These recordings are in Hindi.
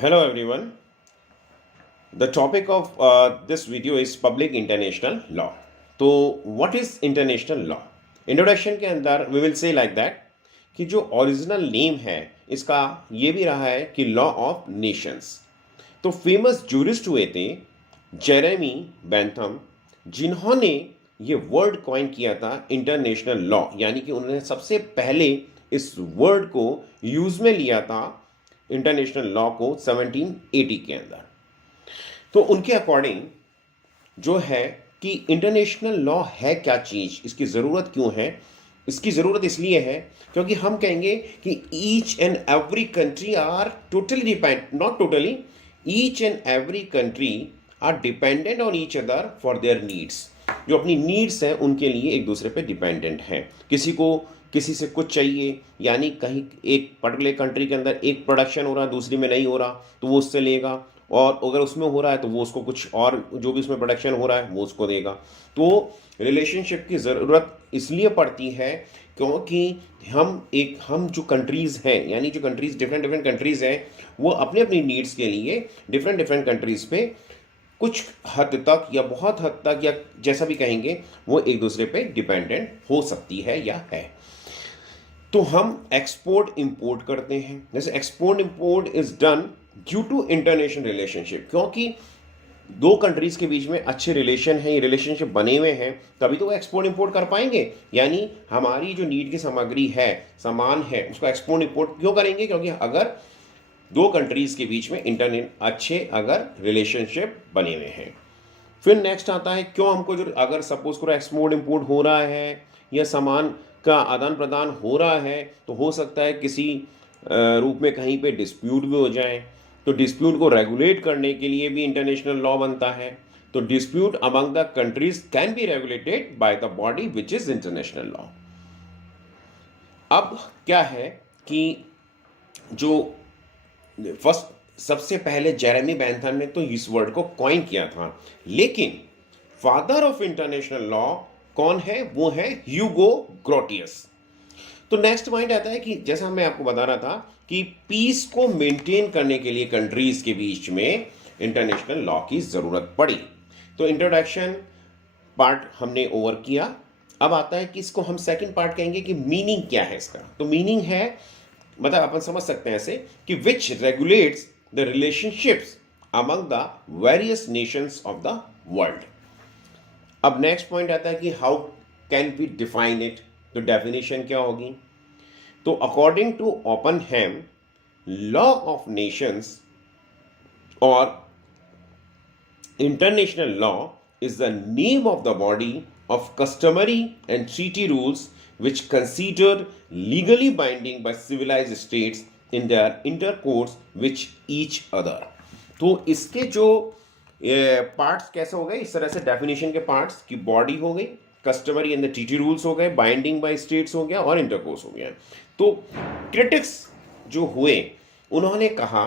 Hello everyone. The topic of this video is public international law. तो what is international law? Introduction के अंदर we will say like that कि जो ओरिजिनल नेम है इसका ये भी रहा है कि लॉ ऑफ नेशंस। तो फेमस जूरिस्ट हुए थे जेरेमी बेंथम, जिन्होंने ये वर्ड कॉइन किया था इंटरनेशनल लॉ, यानी कि उन्होंने सबसे पहले इस वर्ड को यूज में लिया था इंटरनेशनल लॉ को 1780 के अंदर। तो उनके अकॉर्डिंग जो है कि इंटरनेशनल लॉ है क्या चीज़, इसकी ज़रूरत क्यों है। इसकी ज़रूरत इसलिए है क्योंकि हम कहेंगे कि each and every country are totally depend, not totally, each and every country are dependent on each other for their needs. जो अपनी नीड्स हैं उनके लिए एक दूसरे पे डिपेंडेंट हैं। किसी को किसी से कुछ चाहिए, यानी कहीं एक पर्टिकुलर कंट्री के अंदर एक प्रोडक्शन हो रहा है दूसरी में नहीं हो रहा तो वो उससे लेगा, और अगर उसमें हो रहा है तो वो उसको कुछ और जो भी उसमें प्रोडक्शन हो रहा है वो उसको देगा। तो रिलेशनशिप की ज़रूरत इसलिए पड़ती है क्योंकि हम जो कंट्रीज़ हैं, यानी जो कंट्रीज़ डिफरेंट डिफरेंट कंट्रीज़ हैं, वो अपने अपनी नीड्स के लिए डिफरेंट डिफरेंट कंट्रीज़ पे कुछ हद तक या बहुत हद तक या जैसा भी कहेंगे वो एक दूसरे पे डिपेंडेंट हो सकती है या है। तो हम एक्सपोर्ट इंपोर्ट करते हैं, जैसे export import is done due to international relationship, क्योंकि दो कंट्रीज के बीच में अच्छे रिलेशन हैं, ये रिलेशनशिप बने हुए हैं, तभी तो वो एक्सपोर्ट इंपोर्ट कर पाएंगे। यानी हमारी जो नीड की सामग्री है, सामान है, उसको एक्सपोर्ट इंपोर्ट क्यों करेंगे? क्योंकि अगर दो कंट्रीज के बीच में इंटरनेट अच्छे अगर रिलेशनशिप बने हुए हैं। फिर नेक्स्ट आता है क्यों हमको, जो अगर सपोज करो एक्सपोर्ट इंपोर्ट हो रहा है या सामान का आदान प्रदान हो रहा है, तो हो सकता है किसी रूप में कहीं पे डिस्प्यूट भी हो जाए, तो डिस्प्यूट को रेगुलेट करने के लिए भी इंटरनेशनल लॉ बनता है। तो dispute among the countries can be regulated by the body which is international law. अब क्या है कि जो फर्स्ट सबसे पहले जेरेमी बेंथम ने तो इस वर्ड को कॉइन किया था, लेकिन फादर ऑफ इंटरनेशनल लॉ कौन है? वो है ह्यूगो ग्रोटियस। तो नेक्स्ट पॉइंट आता है कि जैसा मैं आपको बता रहा था कि पीस को मेंटेन करने के लिए कंट्रीज के बीच में इंटरनेशनल लॉ की जरूरत पड़ी। तो इंट्रोडक्शन पार्ट हमने ओवर किया। अब आता है कि इसको हम सेकंड पार्ट कहेंगे कि मीनिंग क्या है इसका। तो मीनिंग है, मतलब अपन समझ सकते हैं ऐसे कि which regulates the relationships among the various nations of the world. अब नेक्स्ट पॉइंट आता है कि how can we define it. तो डेफिनेशन क्या होगी? तो according to Oppenheim, law of nations और international law is the name of the body of customary and treaty rules which considered legally binding by civilized states in their intercourse with each other। तो इसके जो पार्ट्स कैसे हो गए, इस तरह से डेफिनेशन के पार्ट्स की बॉडी हो गई, customary and the treaty rules हो गए, बाइंडिंग बाय स्टेट्स हो गया और इंटरकोर्स हो गया। तो क्रिटिक्स जो हुए उन्होंने कहा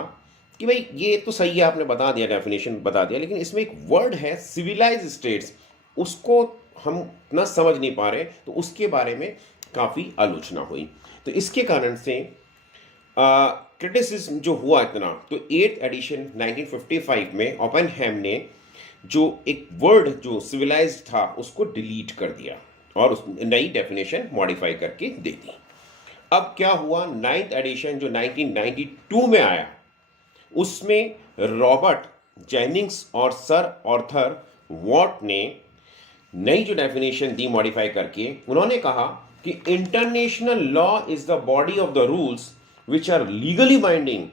कि भाई ये तो सही है, आपने बता दिया, डेफिनेशन बता दिया, लेकिन इसमें एक वर्ड है सिविलाइज स्टेट्स, उसको हम ना समझ नहीं पा रहे, तो उसके बारे में काफ़ी आलोचना हुई। तो इसके कारण से क्रिटिसिज्म जो हुआ इतना, तो 8th एडिशन 1955 में ओपनहेम ने जो एक वर्ड जो सिविलाइज्ड था उसको डिलीट कर दिया और उस नई डेफिनेशन मॉडिफाई करके दे दी। अब क्या हुआ, 9th एडिशन जो 1992 में आया, उसमें रॉबर्ट जेनिंग्स और सर आर्थर वॉट ने नई जो डेफिनेशन दी मॉडिफाई करके, उन्होंने कहा कि international law is the body of the rules which are legally binding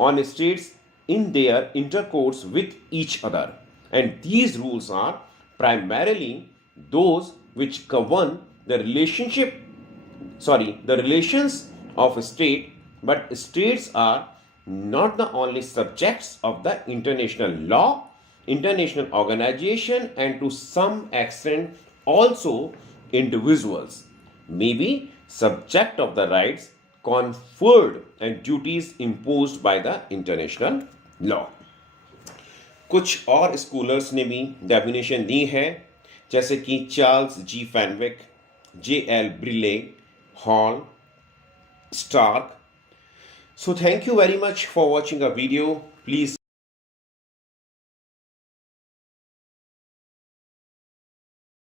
on states in their intercourse with each other, and these rules are primarily those which govern the relations of a state, but states are not the only subjects of the international law, international organization, and to some extent also individuals may be subject of the rights conferred and duties imposed by the international law। कुछ और स्कॉलर्स ने भी डेफिनेशन दी है, जैसे कि Charles G Fenwick, J L Brierly, Hall, Stark, So thank you very much for watching our video. Please